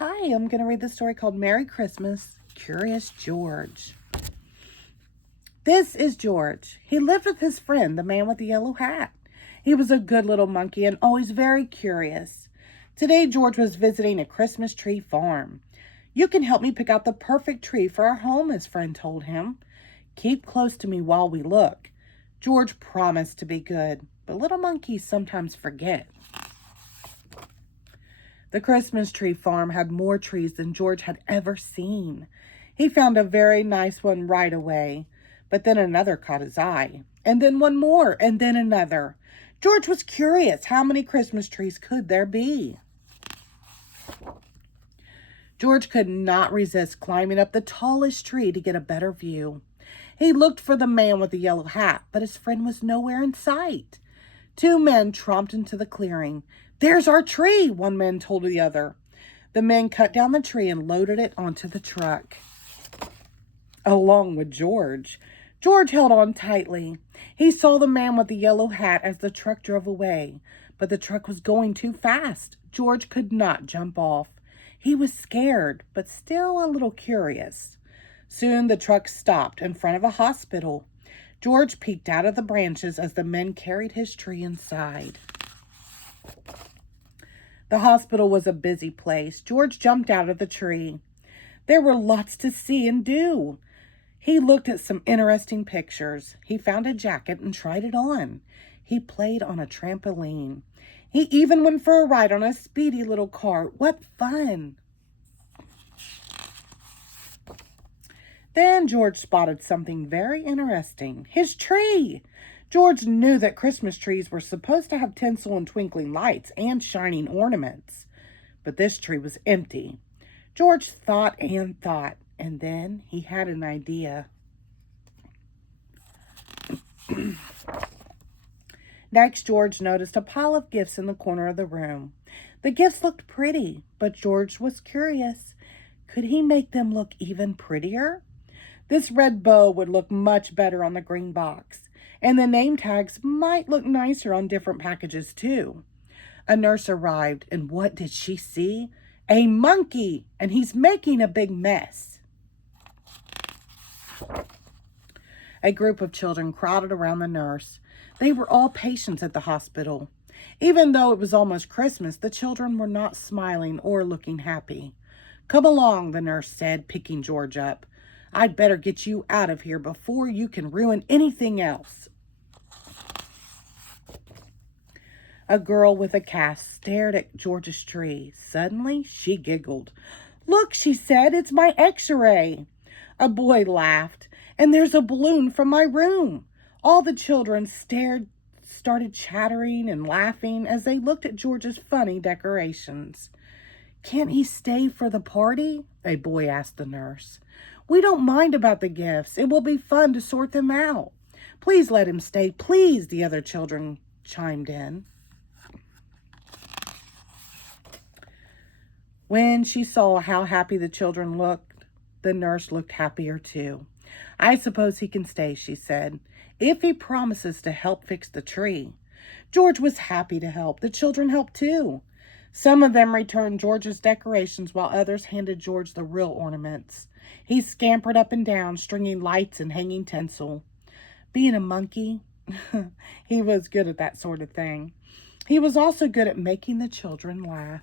Hi, I'm going to read the story called Merry Christmas, Curious George. This is George. He lived with his friend, the man with the yellow hat. He was a good little monkey and always very curious. Today, George was visiting a Christmas tree farm. You can help me pick out the perfect tree for our home, his friend told him. Keep close to me while we look. George promised to be good, but little monkeys sometimes forget. The Christmas tree farm had more trees than George had ever seen. He found a very nice one right away, but then another caught his eye, and then one more, and then another. George was curious, how many Christmas trees could there be? George could not resist climbing up the tallest tree to get a better view. He looked for the man with the yellow hat, but his friend was nowhere in sight. Two men tromped into the clearing. "There's our tree," one man told the other. The men cut down the tree and loaded it onto the truck, along with George. George held on tightly. He saw the man with the yellow hat as the truck drove away, but the truck was going too fast. George could not jump off. He was scared, but still a little curious. Soon the truck stopped in front of a hospital. George peeked out of the branches as the men carried his tree inside. The hospital was a busy place. George jumped out of the tree. There were lots to see and do. He looked at some interesting pictures. He found a jacket and tried it on. He played on a trampoline. He even went for a ride on a speedy little car. What fun! Then George spotted something very interesting. His tree! George knew that Christmas trees were supposed to have tinsel and twinkling lights and shining ornaments. But this tree was empty. George thought and thought, and then he had an idea. Next, George noticed a pile of gifts in the corner of the room. The gifts looked pretty, but George was curious. Could he make them look even prettier? This red bow would look much better on the green box, and the name tags might look nicer on different packages too. A nurse arrived, and what did she see? A monkey, and he's making a big mess. A group of children crowded around the nurse. They were all patients at the hospital. Even though it was almost Christmas, the children were not smiling or looking happy. "Come along," the nurse said, picking George up. "I'd better get you out of here before you can ruin anything else." A girl with a cast stared at George's tree. Suddenly, she giggled. "Look," she said, "it's my X-ray." A boy laughed. "And there's a balloon from my room." All the children started chattering and laughing as they looked at George's funny decorations. "Can't he stay for the party?" a boy asked the nurse. "We don't mind about the gifts. It will be fun to sort them out." "Please let him stay, please," the other children chimed in. When she saw how happy the children looked, the nurse looked happier too. "I suppose he can stay," she said, "if he promises to help fix the tree." George was happy to help. The children helped too. Some of them returned George's decorations while others handed George the real ornaments. He scampered up and down, stringing lights and hanging tinsel. Being a monkey, he was good at that sort of thing. He was also good at making the children laugh.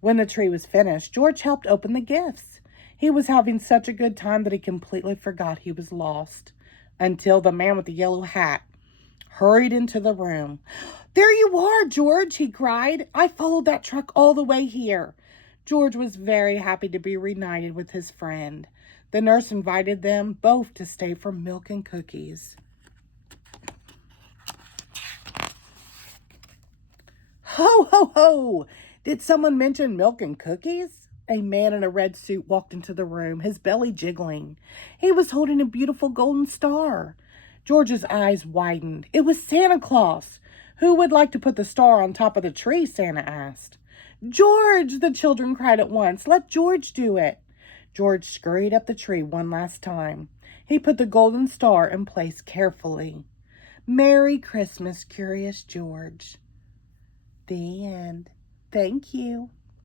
When the tree was finished, George helped open the gifts. He was having such a good time that he completely forgot he was lost, until the man with the yellow hat hurried into the room. "There you are, George," he cried. "I followed that truck all the way here." George was very happy to be reunited with his friend. The nurse invited them both to stay for milk and cookies. "Ho, ho, ho! Did someone mention milk and cookies?" A man in a red suit walked into the room, his belly jiggling. He was holding a beautiful golden star. George's eyes widened. It was Santa Claus. "Who would like to put the star on top of the tree?" Santa asked. "George!" the children cried at once. "Let George do it." George scurried up the tree one last time. He put the golden star in place carefully. "Merry Christmas, Curious George." The end. Thank you.